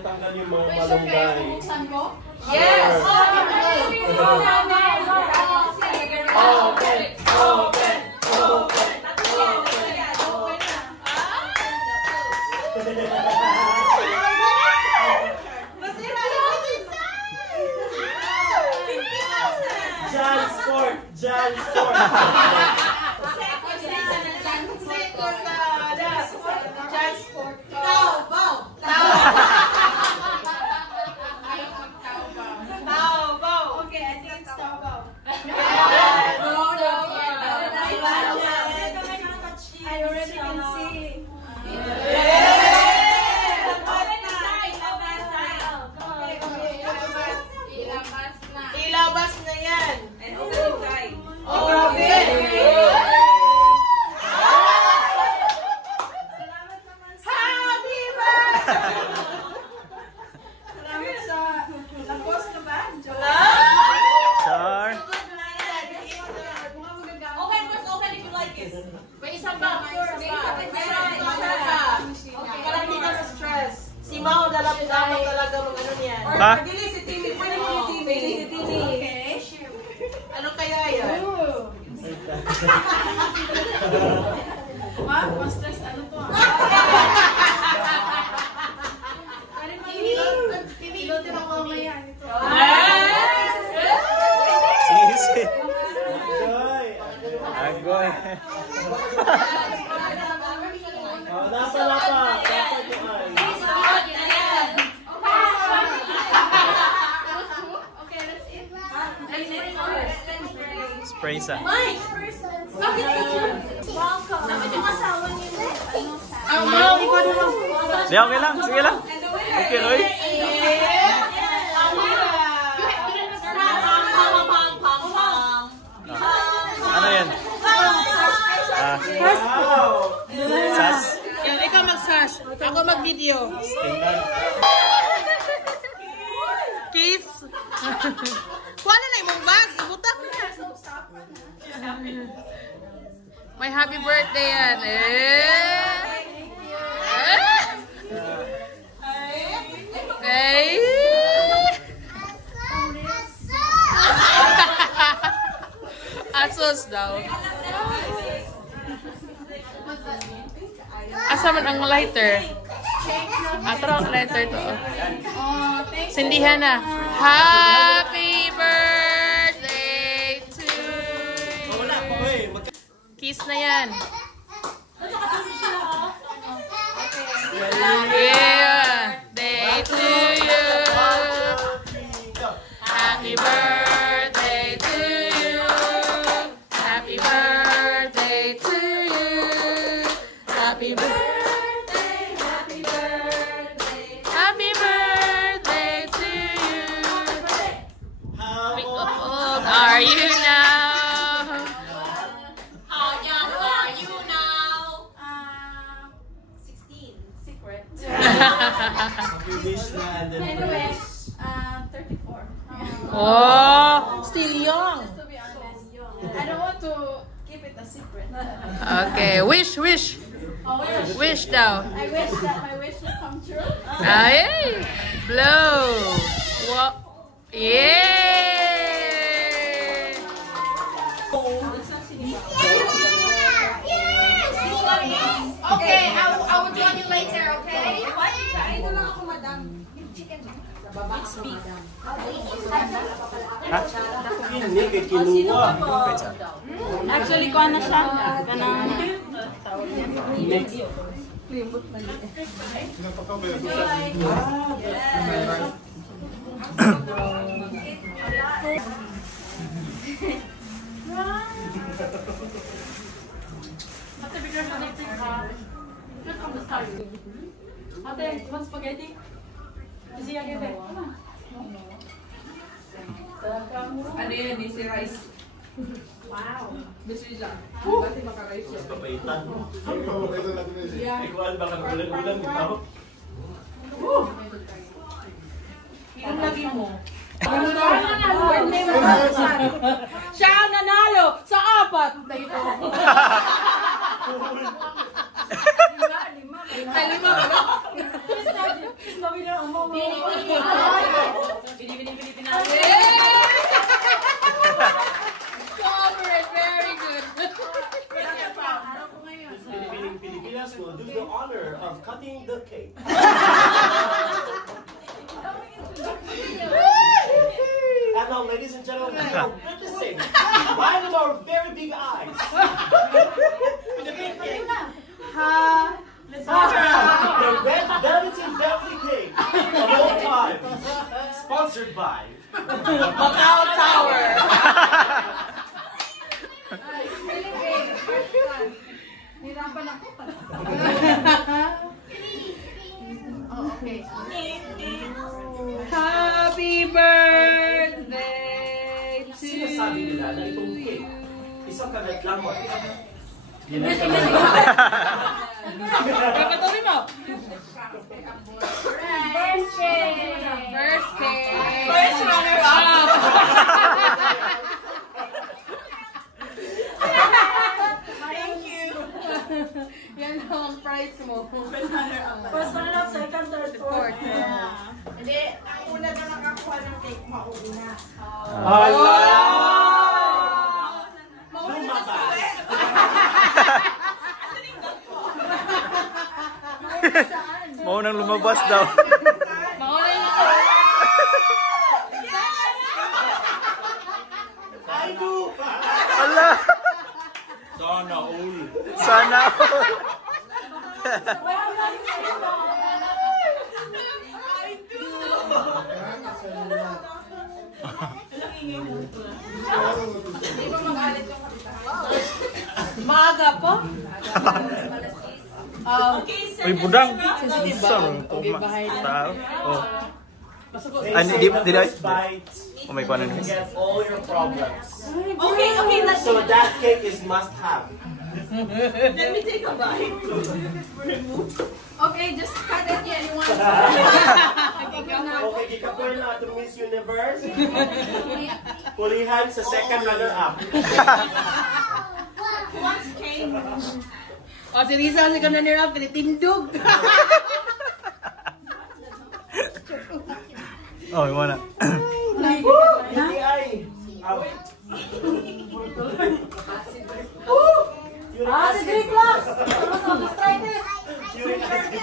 tinatanggal yung mga malunggay. Yes! Open! Open! Open! Jan Sport! Ilabas na yan. And open inside. Happy birthday! Salamat sa lapos na ba? Char. Open, first open if you like it. May isa pa. Parang hindi ka na-stress. Si Mao dapat talaga mag-ano niyan. Ha? Pagili si Timmy. Pwede mo si Timmy. Okay. Ano kaya yan? Ma, ma-stress ano to ah? Timmy, lote mo mamaya nito. Sisi. Agoy. Lapa. Spray sa. Bakit yun? Welcome. Yung asawa niyo. Di, okay lang. Sige lang. Okay, Roy. Ano yan? Sas? Ikaw mag-sash. Ako mag-video. Kiss. Kuha na yung bag. Ibutak na. May happy birthday yan. Asos daw. Asa man ang lighter? Atro ang lighter to. Sindihan na. Happy birthday to you. Kiss na yan. Yeah. Day to you. Happy birthday to you. Happy birthday to you. Happy birthday. Happy birthday. Happy birthday to you. How old are you now? How young are you now? 16. Secret. You wish na and then Anyway, 34. Oh, still young. Just to be honest, I don't want to keep it a secret. Okay, wish. Oh, wish. Wish daw. I wish that my wish will come true. Ay! Blow! What? Yay! Okay, I will join you later, okay? It's beef. Hindi kay kinuha. Actually, kuha na siya. Kanang... Next. Ate, want spaghetti? Easy again, eh. Ano yun? Easy rice. Wow. Gusto lang. Kasi maka-rice yun. Papaitan. Ikuan baka ulan-ulan di ba? Ang lagi mo. Siya ang nanalo sa apat na ito. Lima ba? Cover it. Very good. Pilipinas will do the honor of cutting the cake. And now, ladies and gentlemen, we are witnessing one of our very big eyes. The red velvety family cake of all time, sponsored by Macau Tower. Happy birthday to Sinasabi nila na itong cake, isang kagat lang mo. Yan ang Pagkatuloy mo. First cake. First cake. First runner-up. Thank you. Yan ang prize mo. First runner-up. First runner-up, second, third, fourth. Hindi, ang una na nakakuha ng cake, mauuna. Maunang lumabas daw. Mauna yung ako. I do! Wala. Sana all. Sana all. Maaga po. Uy, budang. Saan? Tao. Oh. Did I? Bite. Oh my God. Forget all your problems. Okay, let's So that cake is must have. let me take a bite. Okay, just cut it yan. You want Okay, gikapoy na ito Miss Universe. Pulihan sa second runner-up. Once cake. O, si Risa, si runner-up, tinitindog. Oh, you wanna? Hindi ay. Si Drake Lux! Tapos try this! Uric acid.